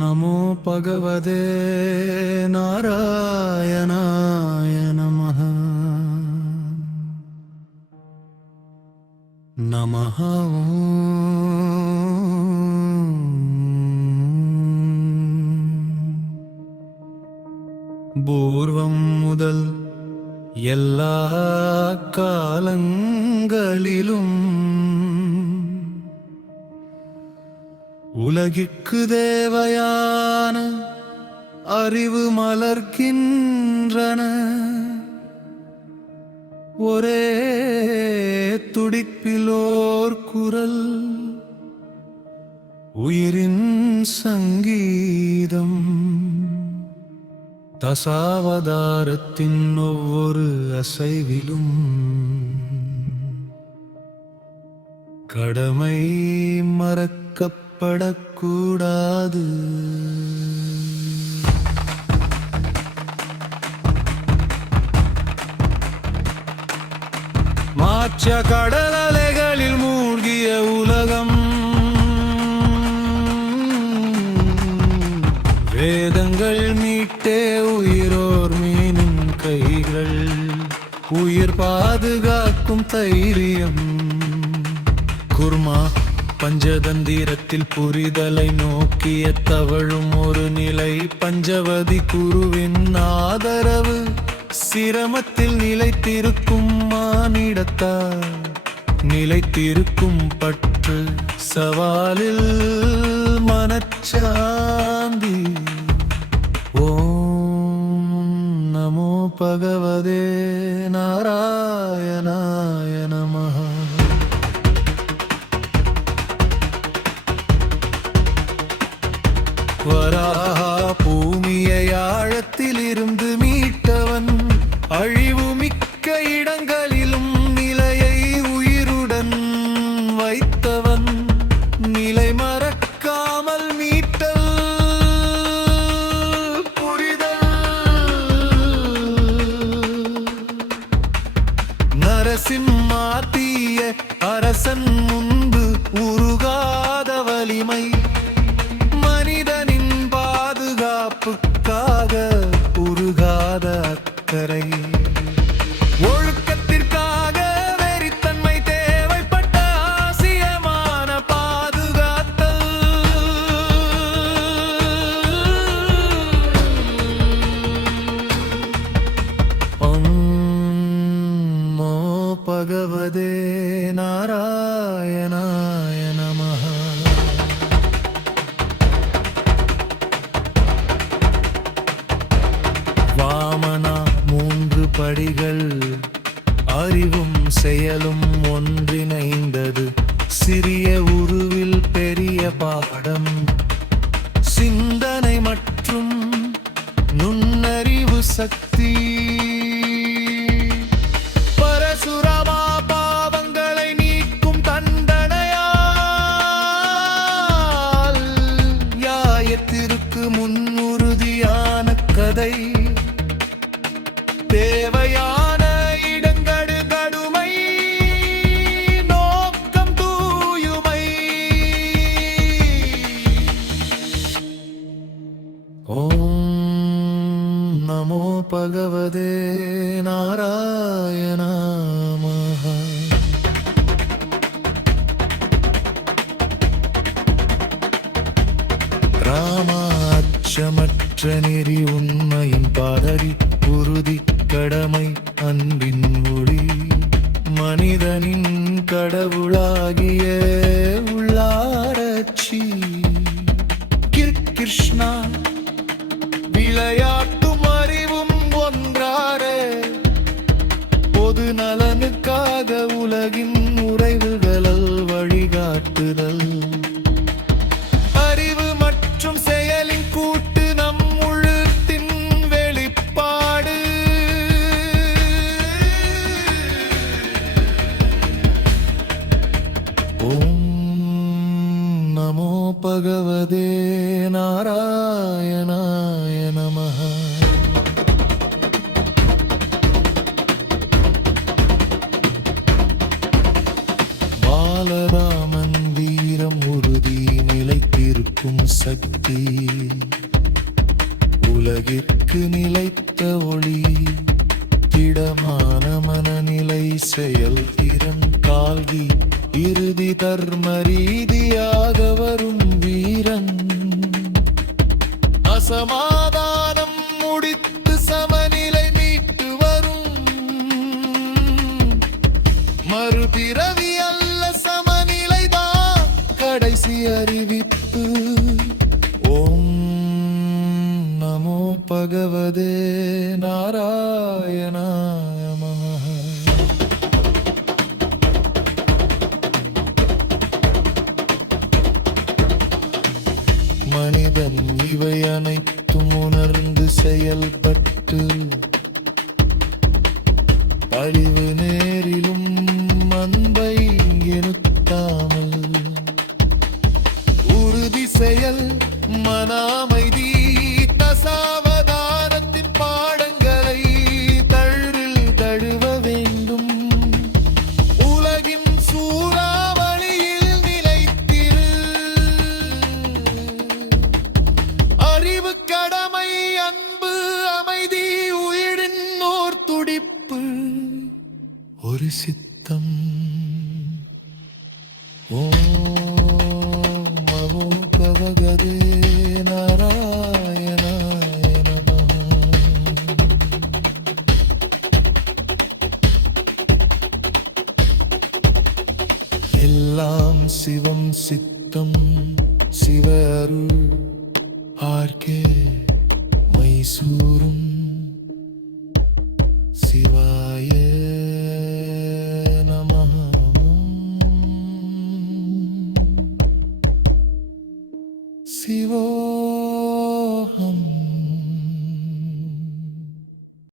நமோ பகவதே நாராயணாய நமः. நமः. பூர்வம் முதல் எல்லா காலங்களிலும் உலகிற்கு தேவையான அறிவு மலர்கின்றன. ஒரே துடிப்பிலோர் குரல், உயிரின் சங்கீதம். தசாவதாரத்தின் ஒவ்வொரு அசைவிலும் கடமை மறக்கப்படக்கூடாது. மாற்ற கடல் அலைகளில் மூழ்கிய உலகம், வேதங்கள் மீட்டே உயிரோர் மீனின் கைகள், உயிர் பாதுகாக்கும் தைரியம். குர்மா பஞ்சதந்திரத்தில் புரிதலை நோக்கிய தவழும் ஒரு நிலை. பஞ்சவதி குருவின் ஆதரவு, சிரமத்தில் நிலைத்திருக்கும் மானிடத்தார். நிலைத்திருக்கும் பற்று, சவாலில் மனச்சாந்தி. ஓம் நமோ பகவதே நாராயணாய நமः. வராஹ பூமியை ஆழத்தில் இருந்து மீட்டவன், அழிவு மிக்க இடங்களிலும் நிலையை உயிருடன் வைத்தவன். நிலை மறக்காமல் மீட்டல் புரிதல். நரசிம்மாத்திய அரசன் முன்பு உருகாத வலிமை, மனிதனின் பாதுகாப்புக்காக உருகாத அக்கறை. ஒழுக்கத்திற்காக வெறித்தன்மை தேவைப்பட்ட ஆசியமான பாதுகாத்தல். நமோ பகவதே நாராயணாய நமः. வாமனா மூன்று படிகள், அறிவும் செயலும் ஒன்றிணைந்தது. சிறிய உருவில் பெரிய பாடம், சிந்தனை மற்றும் நுண்ணறிவு சக்தி. பரசுராமா பாவங்களை நீக்கும் தண்டனையால், யாயத்திற்கு முன்னுறுதியான கதை. தேவையான இடங்கடு கடுமை, நோக்கம் தூயுமை. ஓம் நமோ பகவதே நாராயணாய நமः. ராமாச்சமற்ற நெறி, உண்மையின் பாதரி, உறுதி, கடமை, அன்பின் ஒளி. மனிதனின் கடவுளாகிய உள்ளாரட்சி. கிருஷ்ணா விளையாட்டும் அறிவும் ஒன்றாரே. பொது நலனுக்காக உலகின் உறைவுகளல் வழிகாட்டுதல். அறிவு மற்றும் செயலின் கூட்டு, நம் உள்ளத்தின் வெளிப்பாடு. ஓம் நமோ பகவதே நாராயணாய நமः. பாலராமன் வீரம் உறுதி நிலைத்திருக்கும் சக்தி உலகிற்கு நிலைத்த ஒளி திடமான மனநிலை செயல் திறன் கால்வி இறுதி தர்ம ரீதியாக வரும் வீரன் அசமாதானம் முடித்து சமநிலை மீட்டு வரும் மறுபிறவி அல்ல சமநிலைதான் கடைசி அறிவிப்பு. ஓம் நமோ பகவதே நாராயணாய நமஹ. மனிதன் இவை அனைத்தும் உணர்ந்து செயல்பட்டு அழிவு நேரிலும் அன்பை எனுத்தாமல் உறுதி செயல் மன அமைதி தசாவதாரத்தின் பாடங்களை தழுறில் தழுவ வேண்டும். உலகின் சூறாவளியில் நிலைத்திரு அறிவு கடமை அன்பு அமைதி உயிரின் ஓர் துடிப்பு ஒரு சித்தம். ஓம் நமோ பகவதே நாராயணாய நமஹ. எல்லாம் சிவம் சித்தம் சிவ அருள் ஆர்கே மைசூரும் சிவாய நமஹ. சிவோஹம்.